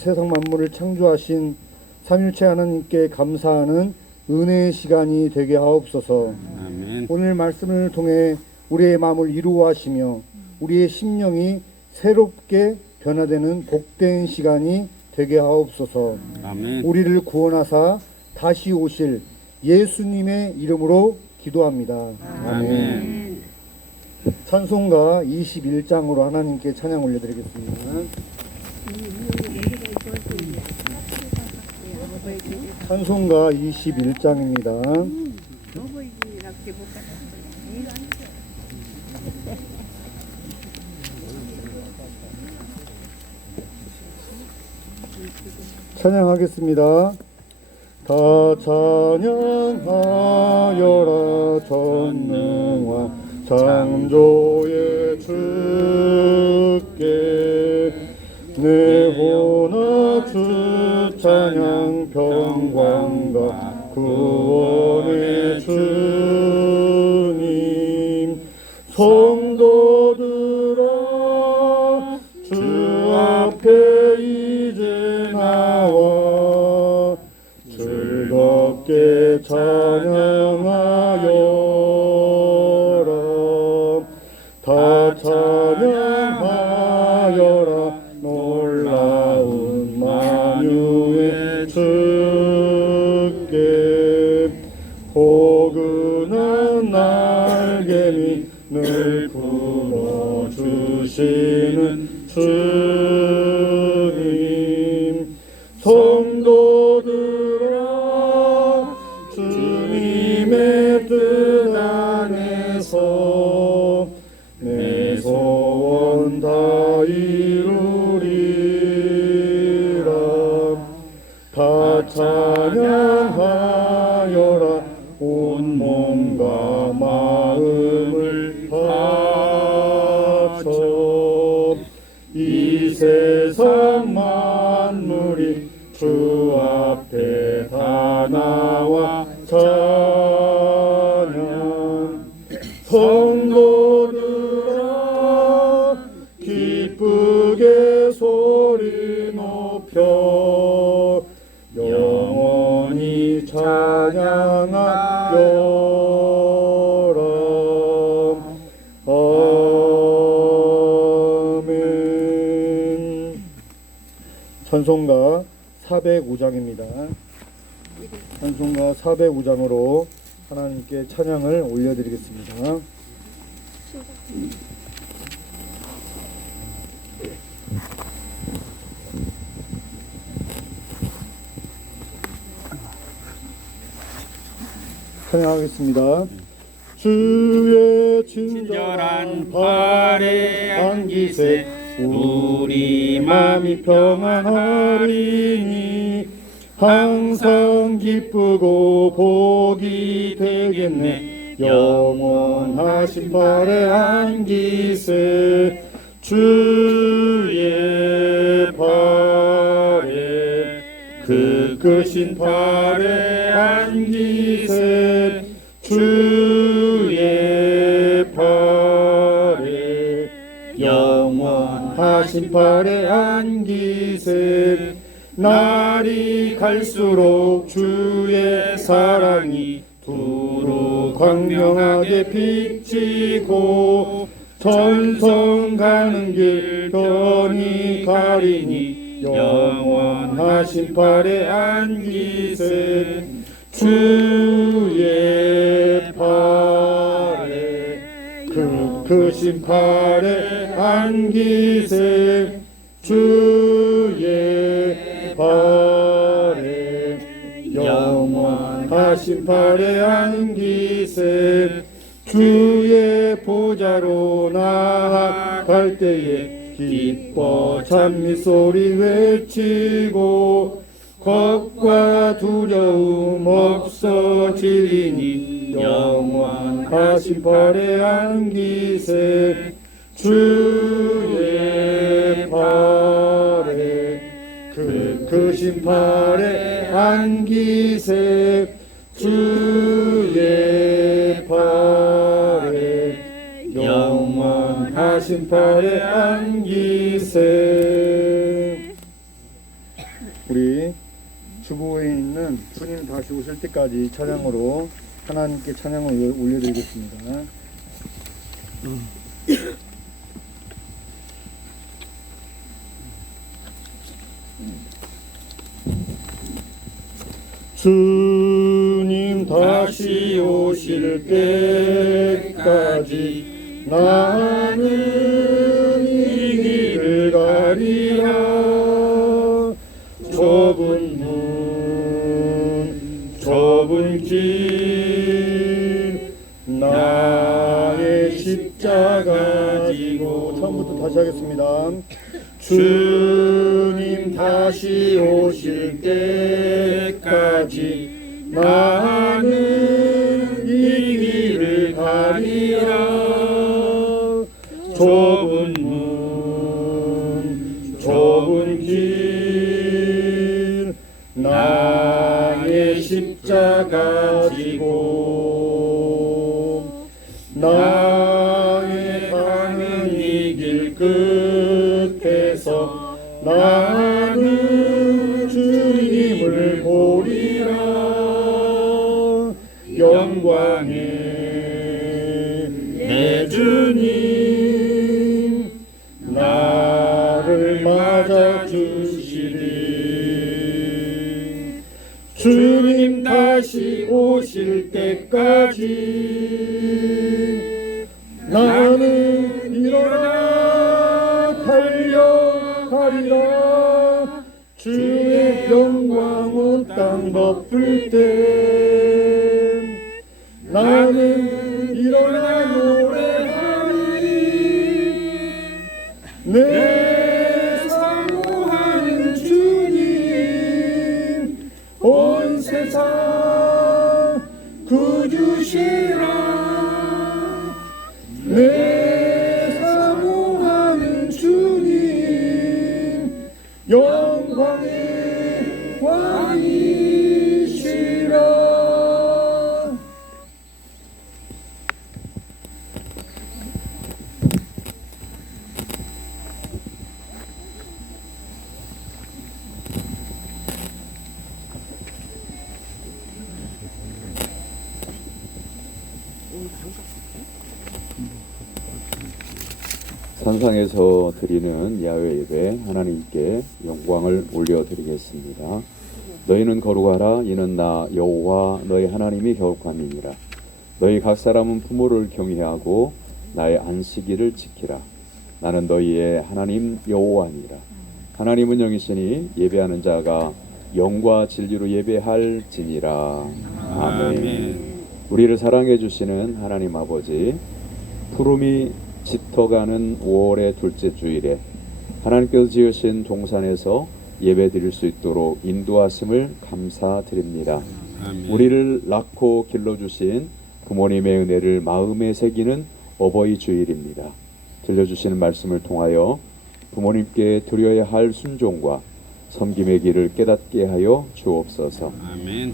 세상 만물을 창조하신 삼위일체 하나님께 감사하는 은혜의 시간이 되게 하옵소서. 아멘. 오늘 말씀을 통해 우리의 마음을 이루어하시며 우리의 심령이 새롭게 변화되는 복된 시간이 되게 하옵소서. 아멘. 우리를 구원하사 다시 오실 예수님의 이름으로 기도합니다. 아멘. 찬송가 21장으로 하나님께 찬양 올려드리겠습니다. 찬송가 21장입니다. 찬양하겠습니다. 다 찬양하여라 전능한 창조의 주께 내 호나 주 찬양 평강과 구원의 주님 성도들아 주 앞에 이제 나와 즐겁게 찬양하여라 다 찬양하여라 놀라운 만유의 주께 포근한 날개 늘 풀어주시는 주님 성도들아 주님의 뜻 안에서 내 소원 다 이루리라 다 찬양하여라 온 몸과 마음을 바쳐 이 세상 만물이 주 앞에 다 나와 찬양 성도들아 기쁘게 소리 높여 영원히 찬양하여라 아멘. 찬송가 405장입니다. 찬송가 405장으로 하나님께 찬양을 올려드리겠습니다. 찬양하겠습니다. 주의 친절한 발에 안기세 우리 마음이 평안하리니 항상 기쁘고 복이 되겠네 영원하신 발에 안기세 주의 발에 그 크신 발에 안기세 주의 발에 영원하신 발에 안기세 날이 갈수록 주의 사랑이 두루 광명하게 비치고 전성 가는 길 편히 가리니 영원하신 발에 안기세 주의 발에 그 크신 발에 안기세 주의 발에 영원하신 발에 안기세 주의 보좌로 나아갈 때에 기뻐 찬미소리 외치고 겁과 두려움 없어지리니 영원하신 발에 안기세 주의 발에 그 크신 발에 안기세 주의 발에 영원하신 발에 안기세 우리 주보에 있는 주님 다시 오실 때까지 찬양으로 하나님께 찬양을 올려드리겠습니다. 주님 다시 오실 때까지 나는 이 길을 가리라. 좁은 길 나의 십자가 지고. 처음부터 다시 하겠습니다. 주님 다시 오실 때까지 나는 이 길을 가리라. 좁은 길 나의 십자가 지고 나의 가는 이 길 끝에서 나는 주님을 보리라. 영광의 내 주님 나를 맞아주시리. 주님 다시 오실 때까지 나는 일어나 달려가리라. 주의 영광 온 땅 덮을 때 나는 일어나 노래하리. 내 사모하는 주님 온 세상 구주시라. 내 사모하는 주님 영광의 왕이시라. 산상에서 드리는 야외 예배 하나님께 영광을 올려드리겠습니다. 너희는 거룩하라. 이는 나 여호와 너희 하나님이 거룩함이니라. 너희 각 사람은 부모를 경외하고 나의 안식일을 지키라. 나는 너희의 하나님 여호와니라. 하나님은 영이시니 예배하는 자가 영과 진리로 예배할지니라. 아멘. 우리를 사랑해 주시는 하나님 아버지, 푸름이 짙어가는 5월의 둘째 주일에 하나님께서 지으신 동산에서 예배 드릴 수 있도록 인도하심을 감사드립니다. 아멘. 우리를 낳고 길러주신 부모님의 은혜를 마음에 새기는 어버이 주일입니다. 들려주시는 말씀을 통하여 부모님께 드려야 할 순종과 섬김의 길을 깨닫게 하여 주옵소서. 아멘.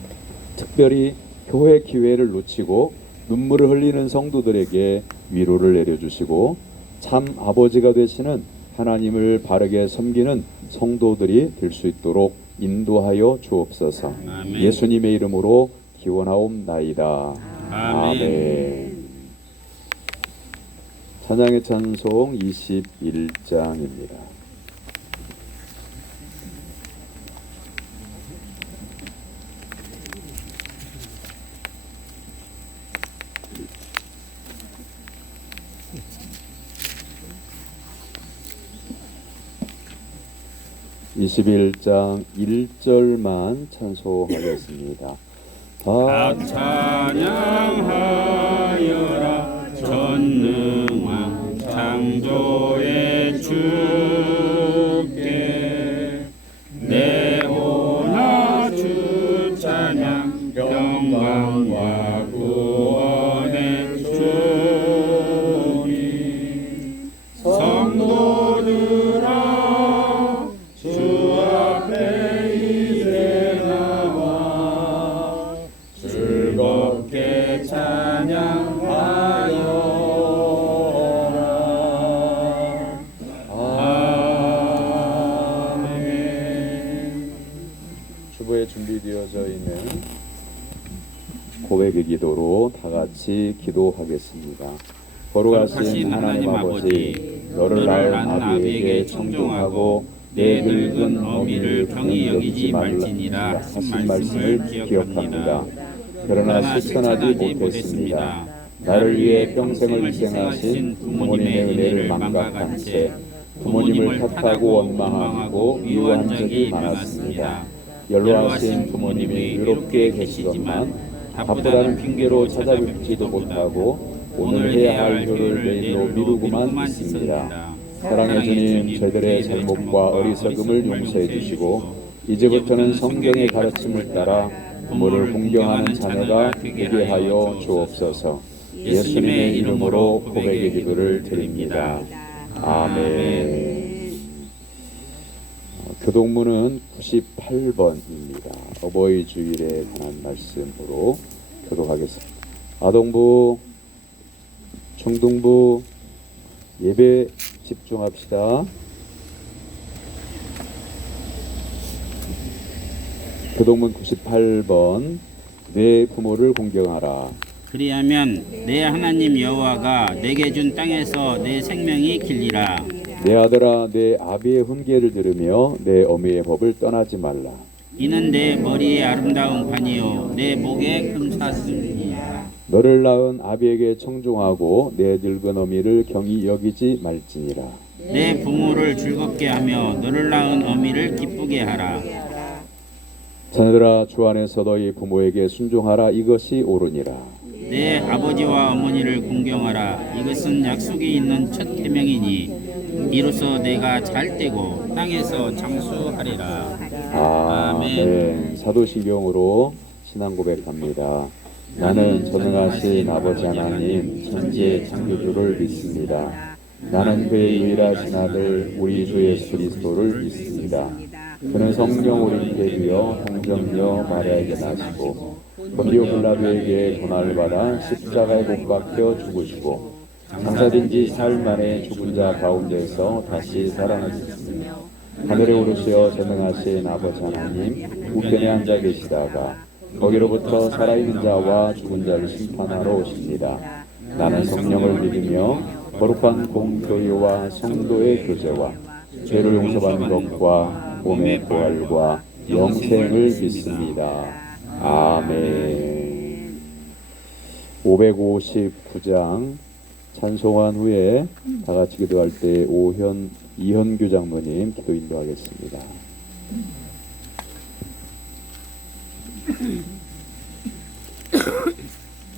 특별히 교회 기회를 놓치고 눈물을 흘리는 성도들에게 위로를 내려주시고 참 아버지가 되시는 하나님을 바르게 섬기는 성도들이 될 수 있도록 인도하여 주옵소서. 아멘. 예수님의 이름으로 기원하옵나이다. 아멘. 찬양의 찬송 21장입니다. (21장) 1절만 찬송하겠습니다. 다 찬양하여라. 전능한 창조의 주께 내 혼아 주 찬양. 영광과 구원의 주님. 성도들아 주 앞에 이제 나와 즐겁게 찬양하여라. 유튜브에 준비되어져 있는 고백의 기도로 다 같이 기도하겠습니다. 거룩하신 하나님 아버지, 너를 낳은 아비에게 청종하고 내 늙은 어미를 경히 여기지 말지니라 하신 말씀을 기억합니다. 그러나 실천하지 못했습니다. 나를 위해 평생을 희생하신 부모님의 은혜를 망각한 채 부모님을 탓하고 원망하고 미워한 적이 많았습니다. 연로하신 부모님이 의롭게 계시건만 바쁘다는 핑계로 찾아뵙지도 못하고 오늘 해야 할 일을 내일로 미루고만 있습니다. 사랑해 주님, 저희들의 잘못과 어리석음을 용서해 주시고 이제부터는 성경의 가르침을 따라 부모를 공경하는 자녀가 되게 하여 주옵소서. 예수님의 이름으로 고백의 기도를 드립니다. 아멘. 교동문은 98번입니다. 어버이 주일에 관한 말씀으로 교독하겠습니다. 아동부, 중등부 예배 집중합시다. 교동문 98번 내 부모를 공경하라. 그리하면 내 하나님 여호와가 내게 준 땅에서 내 생명이 길리라. 내 아들아, 내 아비의 훈계를 들으며 내 어미의 법을 떠나지 말라. 이는 내 머리의 아름다운 관이요 내 목의 금사슬이니라. 너를 낳은 아비에게 청종하고 내 늙은 어미를 경히 여기지 말지니라. 내 부모를 즐겁게 하며 너를 낳은 어미를 기쁘게 하라. 자녀들아, 주 안에서 너희 부모에게 순종하라. 이것이 옳으니라. 내 아버지와 어머니를 공경하라. 이것은 약속이 있는 첫 계명이니 이로써 내가 잘 되고 땅에서 장수하리라. 아멘. 사도신경으로 신앙 고백합니다. 나는 전능하신 아버지 하나님 천지의 창조주를 믿습니다. 나는 그의 유일하신 아들 우리 주 예수 그리스도를 믿습니다. 그는 성령 우리에게 주여 동정녀 마리아에게 나시고 본디오 빌라도에게 고난을 받아 십자가에 못 박혀 죽으시고 장사된 지 사흘 만에 죽은 자 가운데서 다시 살아나셨으며 하늘에 오르시어 전능하신 아버지 하나님 우편에 앉아 계시다가 거기로부터 살아있는 자와 죽은 자를 심판하러 오십니다. 나는 성령을 믿으며 거룩한 공교회와 성도의 교제와 죄를 용서받는 것과 몸의 부활과 영생을 믿습니다. 아멘. 559장 찬송한 후에 다 같이 기도할 때 이현규 장로님 기도 인도하겠습니다.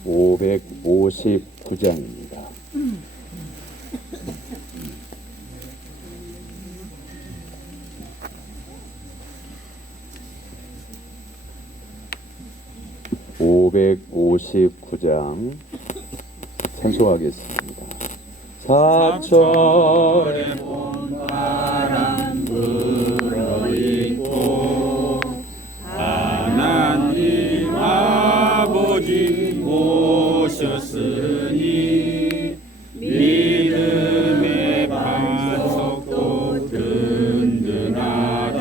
559장입니다. (559장) 찬송하겠습니다. 사철의 봄바람 불어있고 하나님 아버지 오셨으니 믿음의 반석도 든든하다.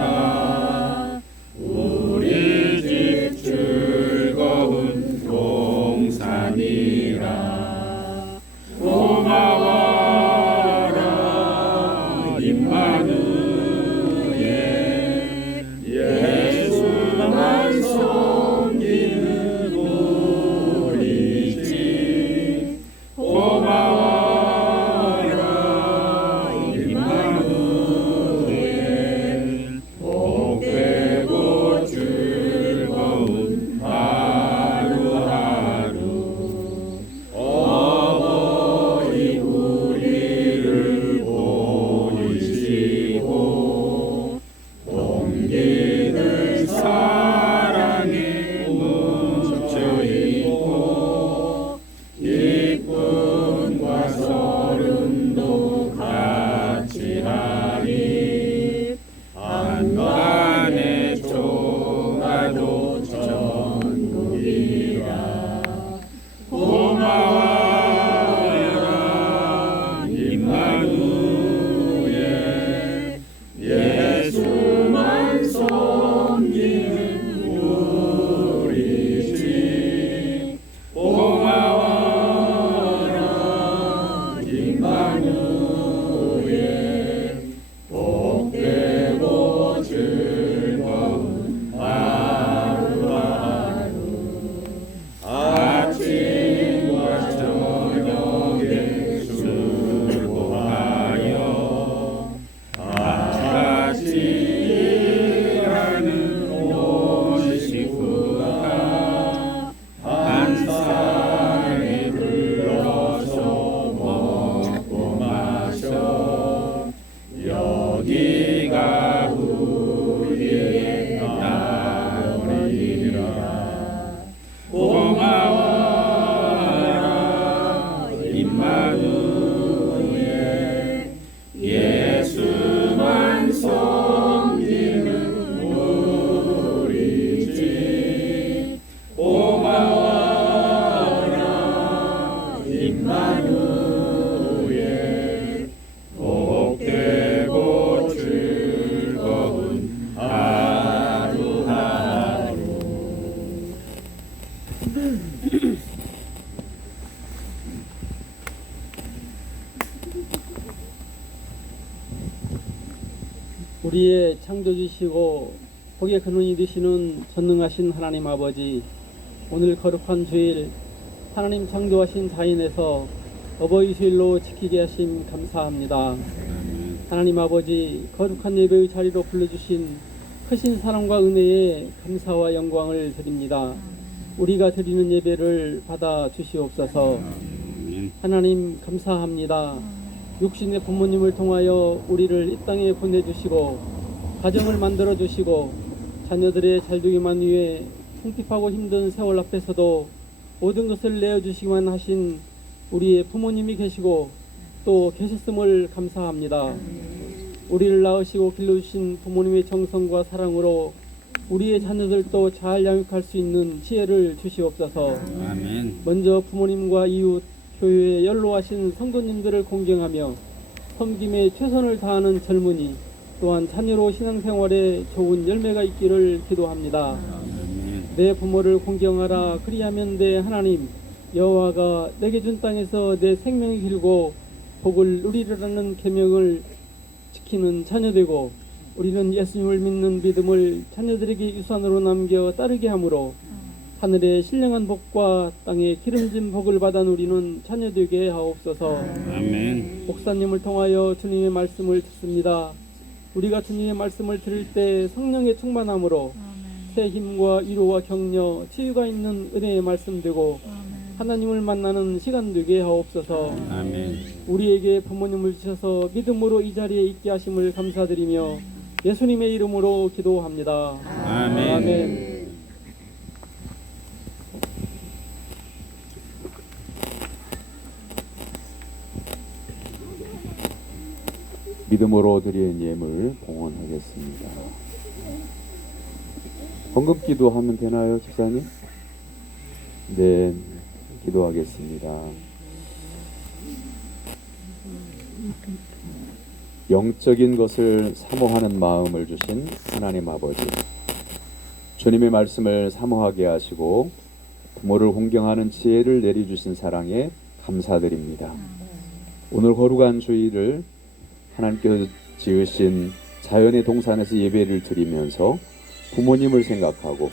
우리 집 즐거운 동산이라. 고마워라 임마누엘 예수만 섬기는 우리 집 우리의 창조주시고 복의 근원이 되시는 전능하신 하나님 아버지, 오늘 거룩한 주일 하나님 창조하신 자연에서 어버이 주일로 지키게 하심 감사합니다. 하나님 아버지, 거룩한 예배의 자리로 불러주신 크신 사랑과 은혜에 감사와 영광을 드립니다. 우리가 드리는 예배를 받아 주시옵소서. 하나님 감사합니다. 육신의 부모님을 통하여 우리를 이 땅에 보내주시고 가정을 만들어주시고 자녀들의 잘되기만 위해 궁핍하고 힘든 세월 앞에서도 모든 것을 내어주시기만 하신 우리의 부모님이 계시고 또 계셨음을 감사합니다. 우리를 낳으시고 길러주신 부모님의 정성과 사랑으로 우리의 자녀들도 잘 양육할 수 있는 지혜를 주시옵소서. 아멘. 먼저 부모님과 이웃, 교회에 연로하신 성도님들을 공경하며 섬김에 최선을 다하는 젊은이, 또한 자녀로 신앙생활에 좋은 열매가 있기를 기도합니다. 내 부모를 공경하라, 그리하면 내 하나님 여호와가 내게 준 땅에서 내 생명이 길고 복을 누리리라는 계명을 지키는 자녀되고, 우리는 예수님을 믿는 믿음을 자녀들에게 유산으로 남겨 따르게 하므로 하늘의 신령한 복과 땅의 기름진 복을 받아 누리는 자녀되게 하옵소서. 아멘. 목사님을 통하여 주님의 말씀을 듣습니다. 우리가 주님의 말씀을 들을 때 성령의 충만함으로 새 힘과 위로와 격려, 치유가 있는 은혜의 말씀 되고 하나님을 만나는 시간 되게 하옵소서. 아멘. 우리에게 부모님을 주셔서 믿음으로 이 자리에 있게 하심을 감사드리며 예수님의 이름으로 기도합니다. 아멘. 아멘. 믿음으로 드리는 예물 봉헌하겠습니다. 헌금 기도하면 되나요, 집사님? 네, 기도하겠습니다. 영적인 것을 사모하는 마음을 주신 하나님 아버지, 주님의 말씀을 사모하게 하시고 부모를 공경하는 지혜를 내려주신 사랑에 감사드립니다. 오늘 거룩한 주일을 하나님께서 지으신 자연의 동산에서 예배를 드리면서 부모님을 생각하고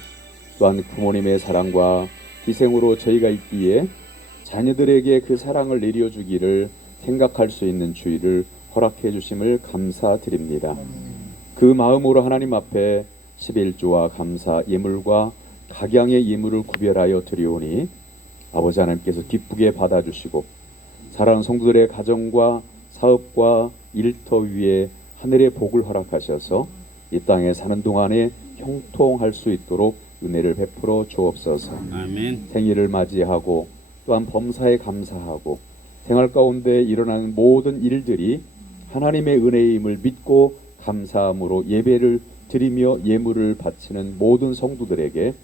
또한 부모님의 사랑과 희생으로 저희가 있기에 자녀들에게 그 사랑을 내려주기를 생각할 수 있는 주일을 허락해 주심을 감사드립니다. 그 마음으로 하나님 앞에 11조와 감사 예물과 각양의 예물을 구별하여 드리오니 아버지 하나님께서 기쁘게 받아주시고 사랑하는 성도들의 가정과 사업과 일터 위에 하늘의 복을 허락하셔서 이 땅에 사는 동안에 형통할 수 있도록 은혜를 베풀어 주옵소서. 아멘. 생일을 맞이하고 또한 범사에 감사하고 생활 가운데 일어나는 모든 일들이 하나님의 은혜임을 믿고 감사함으로 예배를 드리며 예물을 바치는 모든 성도들에게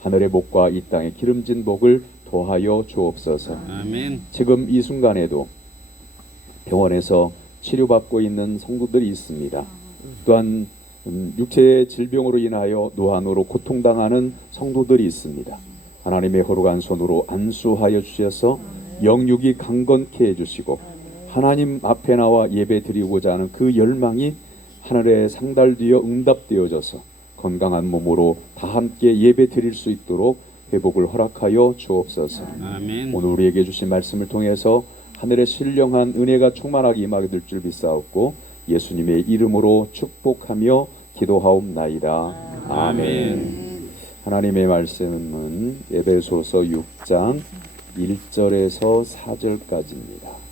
하늘의 복과 이 땅의 기름진 복을 더하여 주옵소서. 아멘. 지금 이 순간에도 병원에서 치료받고 있는 성도들이 있습니다. 또한 육체의 질병으로 인하여 노안으로 고통당하는 성도들이 있습니다. 하나님의 거룩한 손으로 안수하여 주셔서 영육이 강건케 해주시고 하나님 앞에 나와 예배 드리고자 하는 그 열망이 하늘에 상달되어 응답되어져서 건강한 몸으로 다 함께 예배 드릴 수 있도록 회복을 허락하여 주옵소서. 아멘. 오늘 우리에게 주신 말씀을 통해서 하늘의 신령한 은혜가 충만하게 임하게 될 줄 믿사옵고 예수님의 이름으로 축복하며 기도하옵나이다. 아멘. 하나님의 말씀은 에베소서 6장 1절에서 4절까지입니다.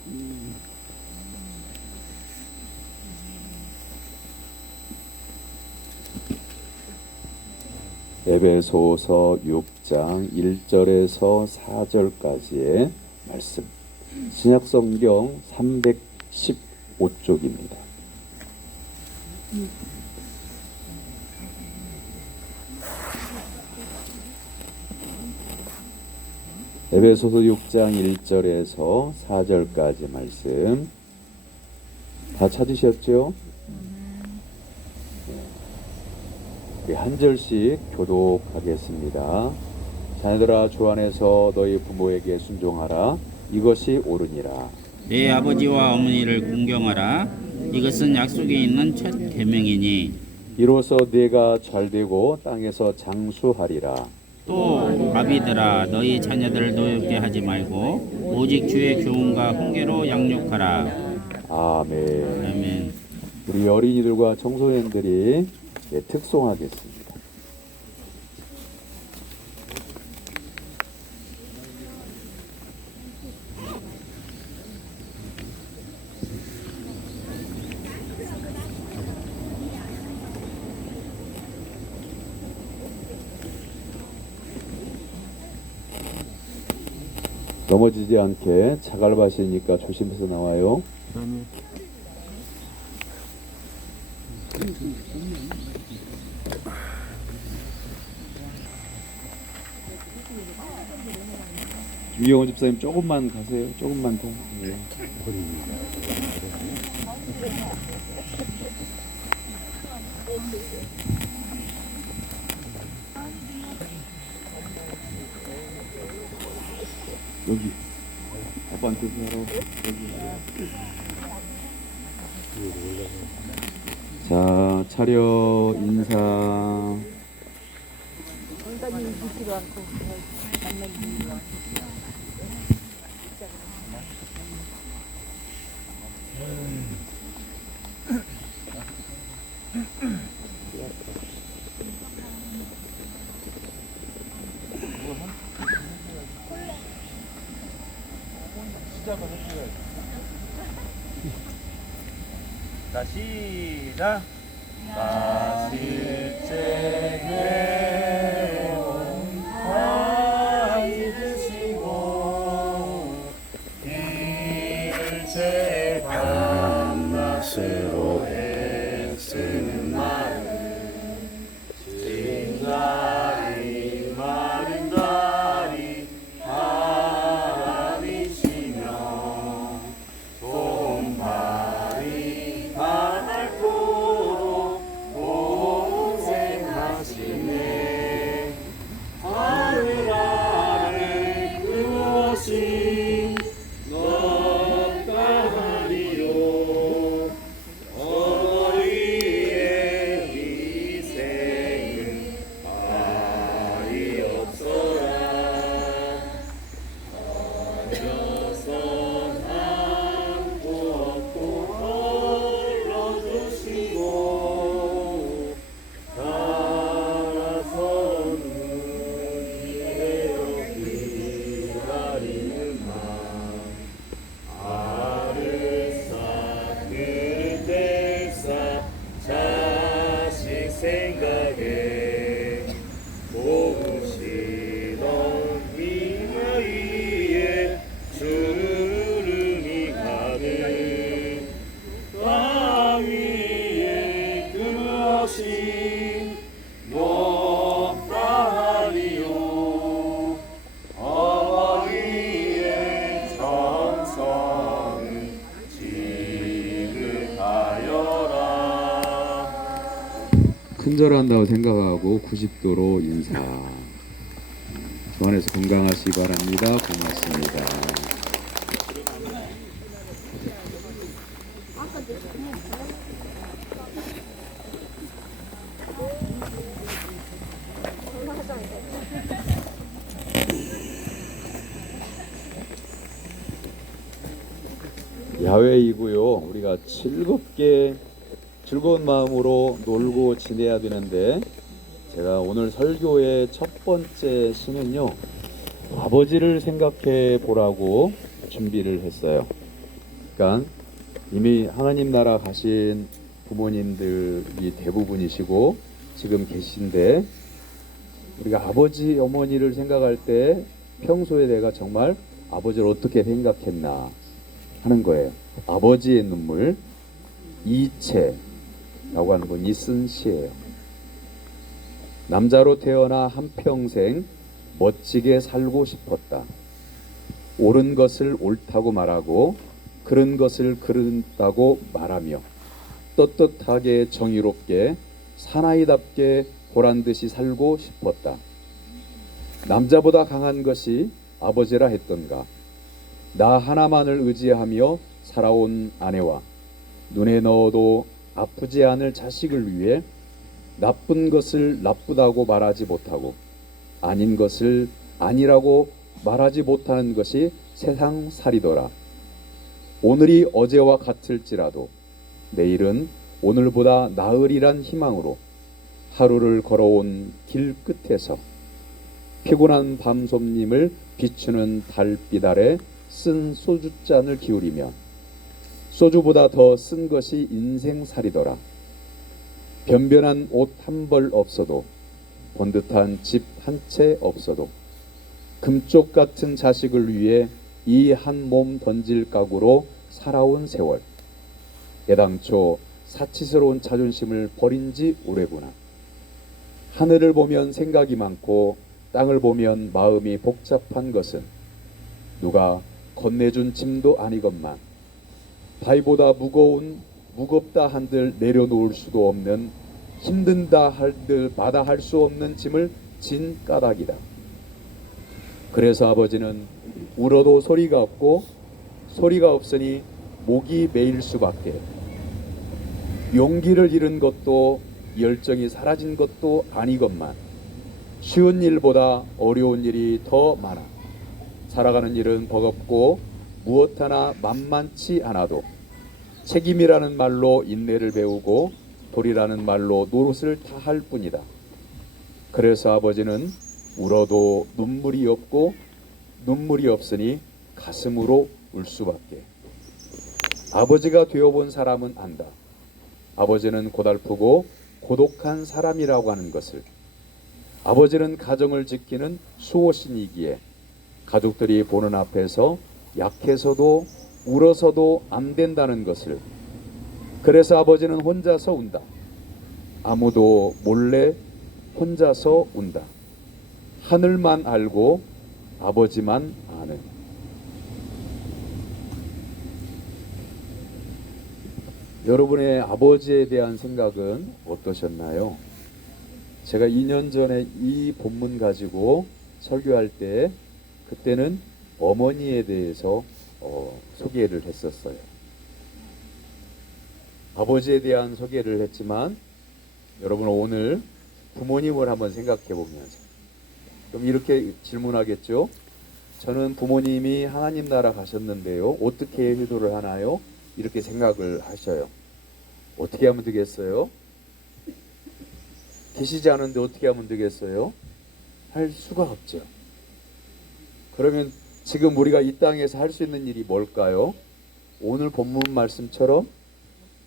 에베소서 6장 1절에서 4절까지의 말씀. 신약성경 315쪽입니다. 에베소서 6장 1절에서 4절까지 말씀 다 찾으셨죠? 우리 한 절씩 교독하겠습니다. 자녀들아, 주 안에서 너희 부모에게 순종하라. 이것이 옳으니라. 내 아버지와 어머니를 공경하라. 이것은 약속이 있는 첫 계명이니 이로써 네가 잘되고 땅에서 장수하리라. 또 아비들아 너희 자녀들을 노엽게 하지 말고 오직 주의 교훈과 훈계로 양육하라. 아멘. 아멘. 우리 어린이들과 청소년들이 특송하겠습니다. 넘어지지 않게 자갈밭이니까 조심해서 나와요. 김경호 집사님 조금만 가세요. 조금만 더. 네. 여기 아빠한테 하라고. 자, 차려 인사. 자, 시작. 가실제에 온 화이 드시고 일제 밤낮으로 애쓰는 마음 진달이 마른 달이 바람이시며 봄바위 바랄고로 고생하시네. 하늘 아래 그것이 너가하리요. 어머니의 희생은 아리 없어라. 어려서 안고 얻고 걸러주시고 살아서는 이래요 기다리는 맘 알을 쌓 그릇 뗄싸 자식 생각에 고우시던 미나 위에 주름이 가득 땅 위에 그것이 높다리요. 어머니의 정성은 지극하여라. 큰절한다고 생각하고 90도로 인사. 주 안에서 건강하시기 바랍니다. 고맙습니다. 야외이고요. 우리가 즐거운 마음으로 놀고 지내야 되는데 제가 오늘 설교의 첫 번째 시는요. 아버지를 생각해 보라고 준비를 했어요. 그러니까 이미 하나님 나라 가신 부모님들이 대부분이시고 지금 계신데 우리가 아버지 어머니를 생각할 때 평소에 내가 정말 아버지를 어떻게 생각했나 하는 거예요. 아버지의 눈물 이채라고 하는 분이 쓴 시예요. 남자로 태어나 한평생 멋지게 살고 싶었다. 옳은 것을 옳다고 말하고 그른 것을 그른다고 말하며 떳떳하게 정의롭게 사나이답게 보란듯이 살고 싶었다. 남자보다 강한 것이 아버지라 했던가. 나 하나만을 의지하며 살아온 아내와 눈에 넣어도 아프지 않을 자식을 위해 나쁜 것을 나쁘다고 말하지 못하고 아닌 것을 아니라고 말하지 못하는 것이 세상살이더라. 오늘이 어제와 같을지라도 내일은 오늘보다 나으리란 희망으로 하루를 걸어온 길 끝에서 피곤한 밤솜님을 비추는 달빛 아래 쓴 소주잔을 기울이며 소주보다 더 쓴 것이 인생살이더라. 변변한 옷 한 벌 없어도 번듯한 집 한 채 없어도 금쪽 같은 자식을 위해 이 한 몸 던질 각오로 살아온 세월. 애당초 사치스러운 자존심을 버린 지 오래구나. 하늘을 보면 생각이 많고 땅을 보면 마음이 복잡한 것은 누가 건네준 짐도 아니건만 바위보다 무겁다 한들 내려놓을 수도 없는 힘든다 한들 마다 할 수 없는 짐을 진 까닭이다. 그래서 아버지는 울어도 소리가 없고 소리가 없으니 목이 메일 수밖에. 용기를 잃은 것도 열정이 사라진 것도 아니건만 쉬운 일보다 어려운 일이 더 많아. 살아가는 일은 버겁고 무엇 하나 만만치 않아도 책임이라는 말로 인내를 배우고 도리라는 말로 노릇을 다할 뿐이다. 그래서 아버지는 울어도 눈물이 없고 눈물이 없으니 가슴으로 울 수밖에. 아버지가 되어본 사람은 안다. 아버지는 고달프고 고독한 사람이라고 하는 것을. 아버지는 가정을 지키는 수호신이기에 가족들이 보는 앞에서 약해서도 울어서도 안 된다는 것을. 그래서 아버지는 혼자서 운다. 아무도 몰래 혼자서 운다. 하늘만 알고 아버지만 아는. 여러분의 아버지에 대한 생각은 어떠셨나요? 제가 2년 전에 이 본문 가지고 설교할 때 그때는 어머니에 대해서 소개를 했었어요. 아버지에 대한 소개를 했지만 여러분 오늘 부모님을 한번 생각해 보면서 그럼 이렇게 질문하겠죠. 저는 부모님이 하나님 나라 가셨는데요. 어떻게 효도를 하나요? 이렇게 생각을 하셔요. 어떻게 하면 되겠어요? 계시지 않은데 어떻게 하면 되겠어요? 할 수가 없죠. 그러면 지금 우리가 이 땅에서 할 수 있는 일이 뭘까요? 오늘 본문 말씀처럼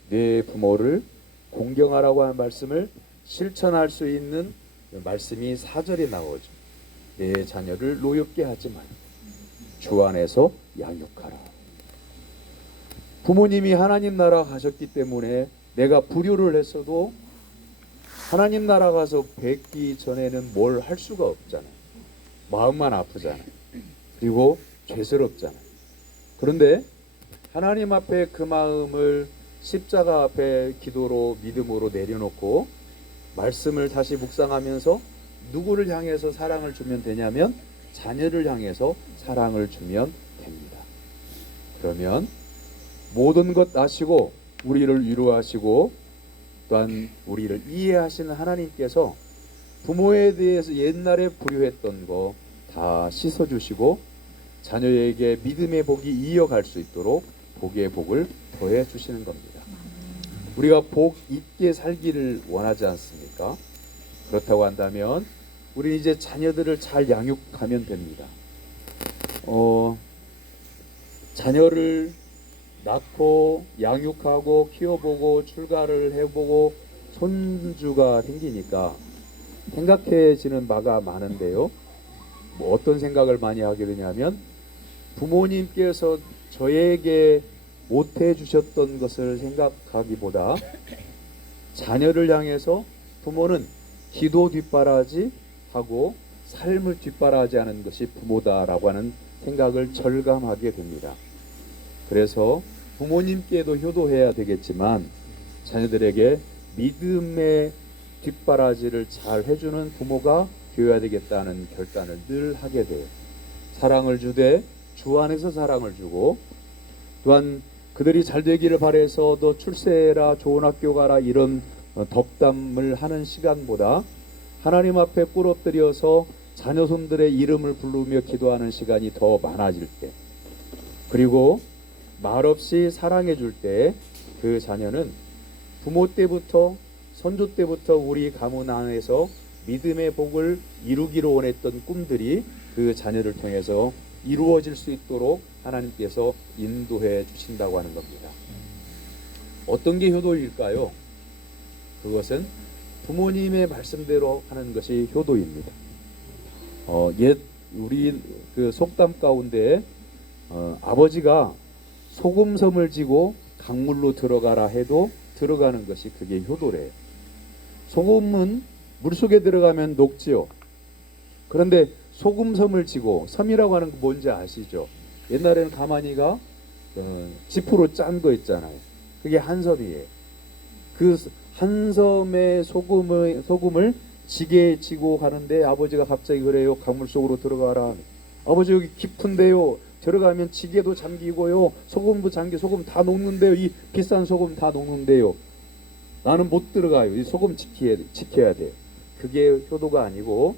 내 부모를 공경하라고 하는 말씀을 실천할 수 있는 말씀이 4절에 나오죠. 내 자녀를 노엽게 하지 말고 주 안에서 양육하라. 부모님이 하나님 나라 가셨기 때문에 내가 불효를 했어도 하나님 나라 가서 뵙기 전에는 뭘 할 수가 없잖아요. 마음만 아프잖아요. 그리고 죄스럽잖아요. 그런데 하나님 앞에 그 마음을 십자가 앞에 기도로 믿음으로 내려놓고 말씀을 다시 묵상하면서 누구를 향해서 사랑을 주면 되냐면 자녀를 향해서 사랑을 주면 됩니다. 그러면 모든 것 아시고 우리를 위로하시고 또한 우리를 이해하시는 하나님께서 부모에 대해서 옛날에 불효했던 거 다 씻어주시고 자녀에게 믿음의 복이 이어갈 수 있도록 복의 복을 더해 주시는 겁니다. 우리가 복 있게 살기를 원하지 않습니까? 그렇다고 한다면 우리 이제 자녀들을 잘 양육하면 됩니다. 자녀를 낳고 양육하고 키워보고 출가를 해보고 손주가 생기니까 생각해지는 바가 많은데요. 뭐 어떤 생각을 많이 하게 되냐면 부모님께서 저에게 못해 주셨던 것을 생각하기보다 자녀를 향해서 부모는 기도 뒷바라지 하고 삶을 뒷바라지 하는 것이 부모다라고 하는 생각을 절감하게 됩니다. 그래서 부모님께도 효도해야 되겠지만 자녀들에게 믿음의 뒷바라지를 잘 해주는 부모가 되어야 되겠다는 결단을 늘 하게 돼요. 사랑을 주되 주 안에서 사랑을 주고 또한 그들이 잘 되기를 바래서 너 출세해라, 좋은 학교 가라, 이런 덕담을 하는 시간보다 하나님 앞에 꿇 엎드려서 자녀손들의 이름을 부르며 기도하는 시간이 더 많아질 때, 그리고 말없이 사랑해 줄 때 그 자녀는 부모 때부터 선조 때부터 우리 가문 안에서 믿음의 복을 이루기로 원했던 꿈들이 그 자녀를 통해서 이루어질 수 있도록 하나님께서 인도해 주신다고 하는 겁니다. 어떤 게 효도일까요? 그것은 부모님의 말씀대로 하는 것이 효도입니다. 옛 우리 그 속담 가운데 아버지가 소금섬을 지고 강물로 들어가라 해도 들어가는 것이 그게 효도래요. 소금은 물속에 들어가면 녹지요. 그런데 소금섬을 지고, 섬이라고 하는 거 뭔지 아시죠? 옛날에는 가만히가 지프로 짠 거 있잖아요. 그게 한 섬이에요. 그 한 섬의 소금을 지게에 지고 가는데 아버지가 갑자기 그래요. 강물 속으로 들어가라. 아버지 여기 깊은데요. 들어가면 지게도 잠기고요. 소금도 소금 다 녹는데요. 이 비싼 소금 다 녹는데요. 나는 못 들어가요. 이 소금 지켜야 돼요. 그게 효도가 아니고,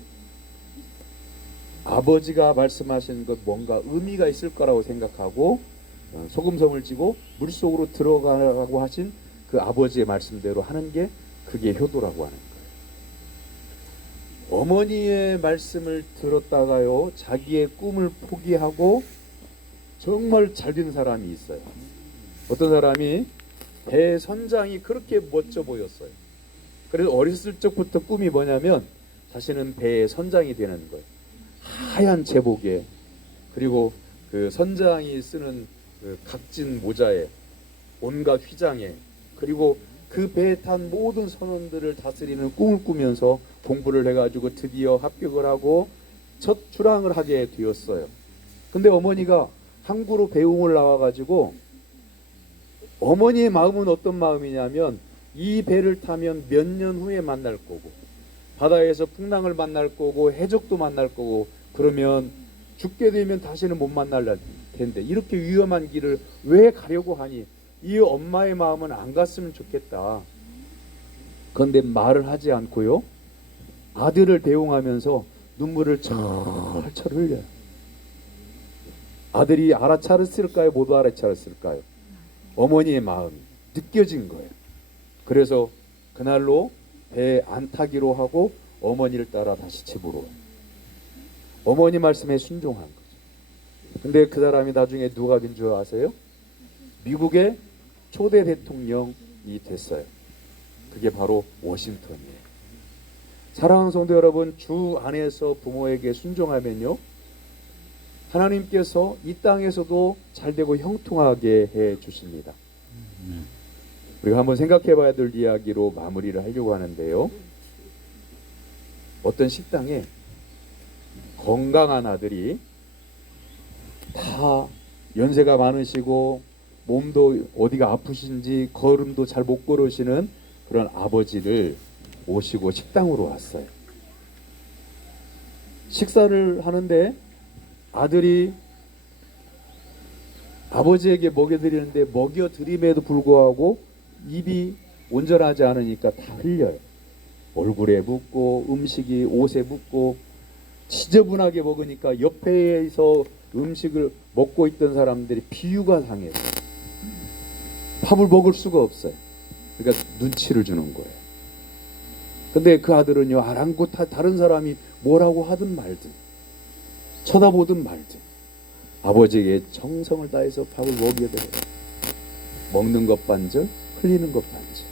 아버지가 말씀하신 것 뭔가 의미가 있을 거라고 생각하고 소금섬을 지고 물속으로 들어가라고 하신 그 아버지의 말씀대로 하는 게 그게 효도라고 하는 거예요. 어머니의 말씀을 들었다가요, 자기의 꿈을 포기하고 정말 잘된 사람이 있어요. 어떤 사람이 배 선장이 그렇게 멋져 보였어요. 그래서 어렸을 적부터 꿈이 뭐냐면 자신은 배의 선장이 되는 거예요. 하얀 제복에, 그리고 그 선장이 쓰는 그 각진 모자에, 온갖 휘장에, 그리고 그 배에 탄 모든 선원들을 다스리는 꿈을 꾸면서 공부를 해가지고 드디어 합격을 하고 첫 출항을 하게 되었어요. 근데 어머니가 항구로 배웅을 나와가지고, 어머니의 마음은 어떤 마음이냐면 이 배를 타면 몇 년 후에 만날 거고, 바다에서 풍랑을 만날 거고, 해적도 만날 거고, 그러면 죽게 되면 다시는 못 만날 텐데 이렇게 위험한 길을 왜 가려고 하니? 이 엄마의 마음은 안 갔으면 좋겠다. 그런데 말을 하지 않고요, 아들을 배웅하면서 눈물을 철철 흘려요. 아들이 알아차렸을까요? 못 알아차렸을까요? 어머니의 마음이 느껴진 거예요. 그래서 그날로 배 안 타기로 하고 어머니를 따라 다시 집으로, 어머니 말씀에 순종한 거죠. 근데 그 사람이 나중에 누가 된 줄 아세요? 미국의 초대 대통령이 됐어요. 그게 바로 워싱턴이에요. 사랑하는 성도 여러분, 주 안에서 부모에게 순종하면요, 하나님께서 이 땅에서도 잘되고 형통하게 해 주십니다. 우리가 한번 생각해 봐야 될 이야기로 마무리를 하려고 하는데요. 어떤 식당에 건강한 아들이, 다 연세가 많으시고 몸도 어디가 아프신지 걸음도 잘 못 걸으시는 그런 아버지를 모시고 식당으로 왔어요. 식사를 하는데 아들이 아버지에게 먹여드리는데 먹여드림에도 불구하고 입이 온전하지 않으니까 다 흘려요. 얼굴에 묻고 음식이 옷에 묻고, 지저분하게 먹으니까 옆에서 음식을 먹고 있던 사람들이 비유가 상해서 밥을 먹을 수가 없어요. 그러니까 눈치를 주는 거예요. 근데 그 아들은요, 아랑곳 다른 사람이 뭐라고 하든 말든 쳐다보든 말든 아버지에게 정성을 다해서 밥을 먹여드려요. 먹는 것 반절, 흘리는 것 반절.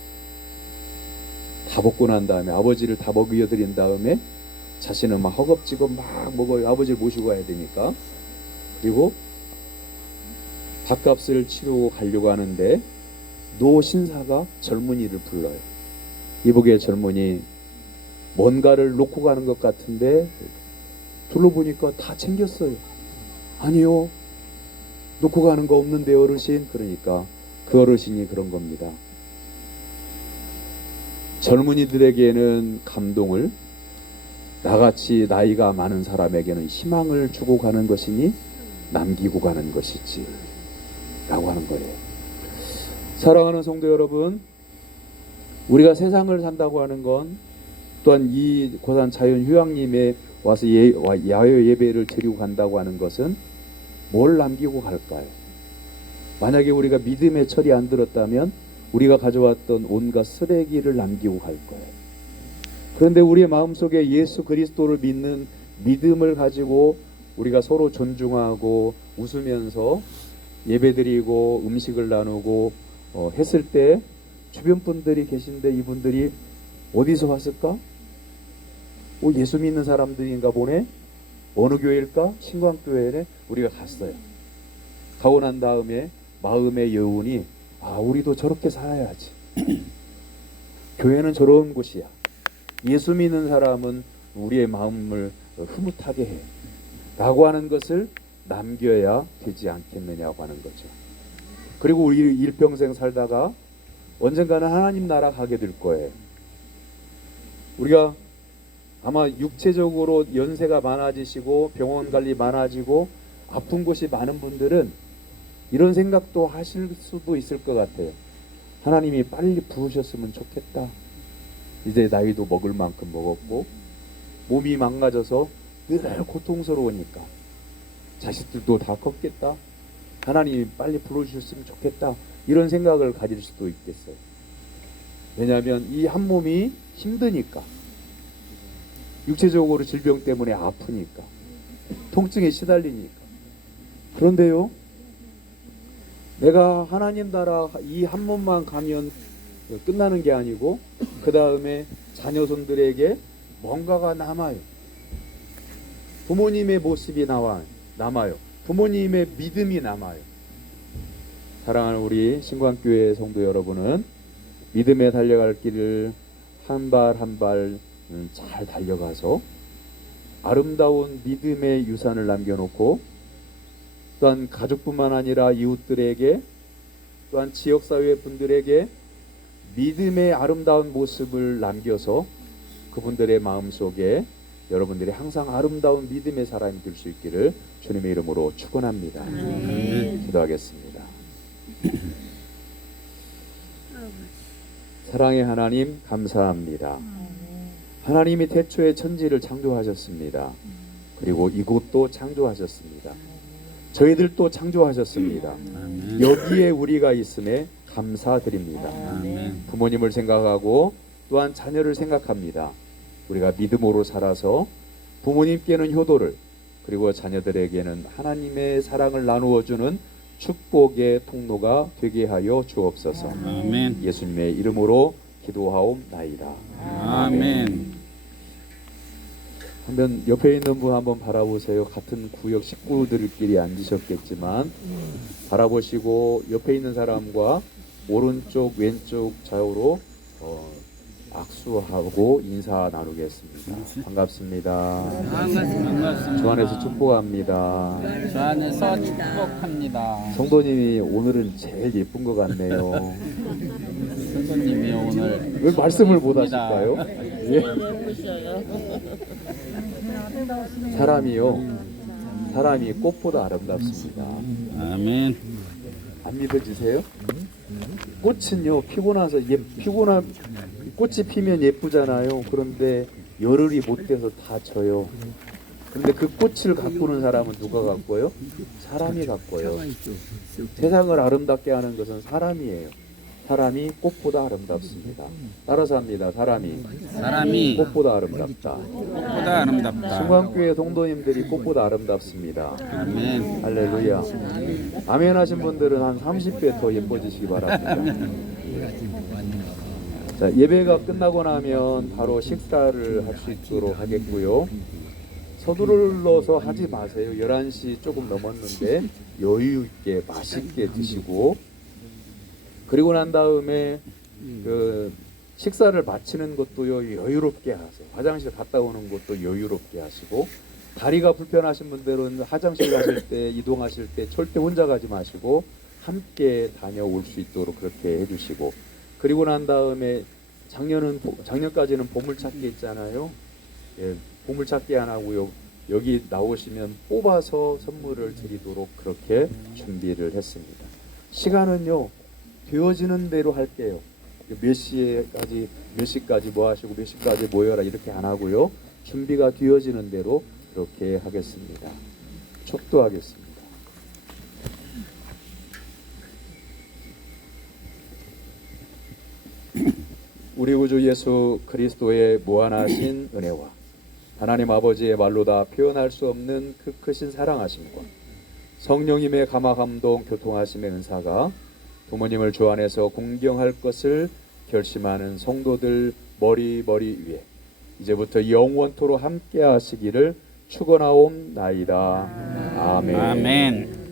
다 먹고 난 다음에, 아버지를 다 먹여드린 다음에 자신은 막 허겁지겁 막 먹어요. 아버지를 모시고 가야 되니까. 그리고 밥값을 치르고 가려고 하는데 노 신사가 젊은이를 불러요. 이복의 젊은이 뭔가를 놓고 가는 것 같은데 둘러보니까 다 챙겼어요. 아니요, 놓고 가는 거 없는데 어르신. 그러니까 그 어르신이 그런 겁니다. 젊은이들에게는 감동을, 나같이 나이가 많은 사람에게는 희망을 주고 가는 것이니 남기고 가는 것이지 라고 하는 거예요. 사랑하는 성도 여러분, 우리가 세상을 산다고 하는 건 또한 이 고산 자연휴양림에 와서 야외 예배를 드리고 간다고 하는 것은 뭘 남기고 갈까요? 만약에 우리가 믿음의 철이 안 들었다면 우리가 가져왔던 온갖 쓰레기를 남기고 갈 거예요. 그런데 우리의 마음속에 예수 그리스도를 믿는 믿음을 가지고 우리가 서로 존중하고 웃으면서 예배드리고 음식을 나누고 했을 때 주변 분들이 계신데 이분들이 어디서 왔을까? 예수 믿는 사람들인가 보네. 어느 교회일까? 신광교회에 우리가 갔어요. 가고 난 다음에 마음의 여운이 우리도 저렇게 살아야지. 교회는 저런 곳이야. 예수 믿는 사람은 우리의 마음을 흐뭇하게 해. 라고 하는 것을 남겨야 되지 않겠느냐고 하는 거죠. 그리고 우리 일평생 살다가 언젠가는 하나님 나라 가게 될 거예요. 우리가 아마 육체적으로 연세가 많아지시고 병원 관리 많아지고 아픈 곳이 많은 분들은 이런 생각도 하실 수도 있을 것 같아요. 하나님이 빨리 부으셨으면 좋겠다. 이제 나이도 먹을 만큼 먹었고 몸이 망가져서 늘 고통스러우니까 자식들도 다 컸겠다. 하나님이 빨리 불러주셨으면 좋겠다. 이런 생각을 가질 수도 있겠어요. 왜냐하면 이 한 몸이 힘드니까, 육체적으로 질병 때문에 아프니까, 통증에 시달리니까. 그런데요, 내가 하나님 나라 이 한 몸만 가면 끝나는 게 아니고 그 다음에 자녀손들에게 뭔가가 남아요. 부모님의 모습이 남아요. 부모님의 믿음이 남아요. 사랑하는 우리 신광교회 성도 여러분은 믿음에 달려갈 길을 한 발 한 발 잘 달려가서 아름다운 믿음의 유산을 남겨놓고 또한 가족뿐만 아니라 이웃들에게 또한 지역사회 분들에게 믿음의 아름다운 모습을 남겨서 그분들의 마음속에 여러분들이 항상 아름다운 믿음의 사람이 될 수 있기를 주님의 이름으로 축원합니다. 기도하겠습니다. 사랑의 하나님 감사합니다. 하나님이 태초에 천지를 창조하셨습니다. 그리고 이곳도 창조하셨습니다. 저희들도 창조하셨습니다. 여기에 우리가 있음에 감사드립니다. 부모님을 생각하고 또한 자녀를 생각합니다. 우리가 믿음으로 살아서 부모님께는 효도를, 그리고 자녀들에게는 하나님의 사랑을 나누어주는 축복의 통로가 되게 하여 주옵소서. 아멘. 예수님의 이름으로 기도하옵나이다. 아멘. 한번 옆에 있는 분 한번 바라보세요. 같은 구역 식구들끼리 앉으셨겠지만 바라보시고 옆에 있는 사람과 오른쪽 왼쪽 좌우로 악수하고 인사 나누겠습니다. 반갑습니다. 반갑습니다. 주 안에서 축복합니다. 주 안에서 축복합니다. 성도님이 오늘은 제일 예쁜 것 같네요. 선생님이 오늘 왜 말씀을 못 하실까요? 예. 사람이 꽃보다 아름답습니다. 아멘. 안 믿어지세요? 꽃은요 피고 나서 꽃이 피면 예쁘잖아요. 그런데 열흘이 못 돼서 다 져요. 그런데 그 꽃을 가꾸는 사람은 누가 가꿔요? 사람이 가꿔요. 세상을 아름답게 하는 것은 사람이에요. 사람이 꽃보다 아름답습니다. 따라서 합니다. 사람이 꽃보다 아름답다. 꽃보다 아름답다. 신광교회 동도님들이 꽃보다 아름답습니다. 아멘. 할렐루야. 아멘 하신 분들은 한 30배 더 예뻐지시기 바랍니다. 자, 예배가 끝나고 나면 바로 식사를 할 수 있도록 하겠고요. 서둘러서 하지 마세요. 11시 조금 넘었는데 여유 있게 맛있게 드시고, 그리고 난 다음에 그 식사를 마치는 것도요 여유롭게 하세요. 화장실 갔다 오는 것도 여유롭게 하시고, 다리가 불편하신 분들은 화장실 가실 때, 이동하실 때 절대 혼자 가지 마시고 함께 다녀올 수 있도록 그렇게 해주시고, 그리고 난 다음에 작년까지는 보물찾기 있잖아요. 예, 보물찾기 안 하고요. 여기 나오시면 뽑아서 선물을 드리도록 그렇게 준비를 했습니다. 시간은요 되어지는 대로 할게요. 몇 시까지 뭐 하시고 몇 시까지 모여라 이렇게 안 하고요. 준비가 되어지는 대로 그렇게 하겠습니다. 촉도하겠습니다. 우리 구주 예수 그리스도의 무한하신 은혜와 하나님 아버지의 말로 다 표현할 수 없는 그 크신 사랑하심과 성령님의 감화감동 교통하심의 은사가 부모님을 주 안에서 공경할 것을 결심하는 성도들 머리 위에 이제부터 영원토로 함께 하시기를 축원하옵나이다. 아멘. 아멘.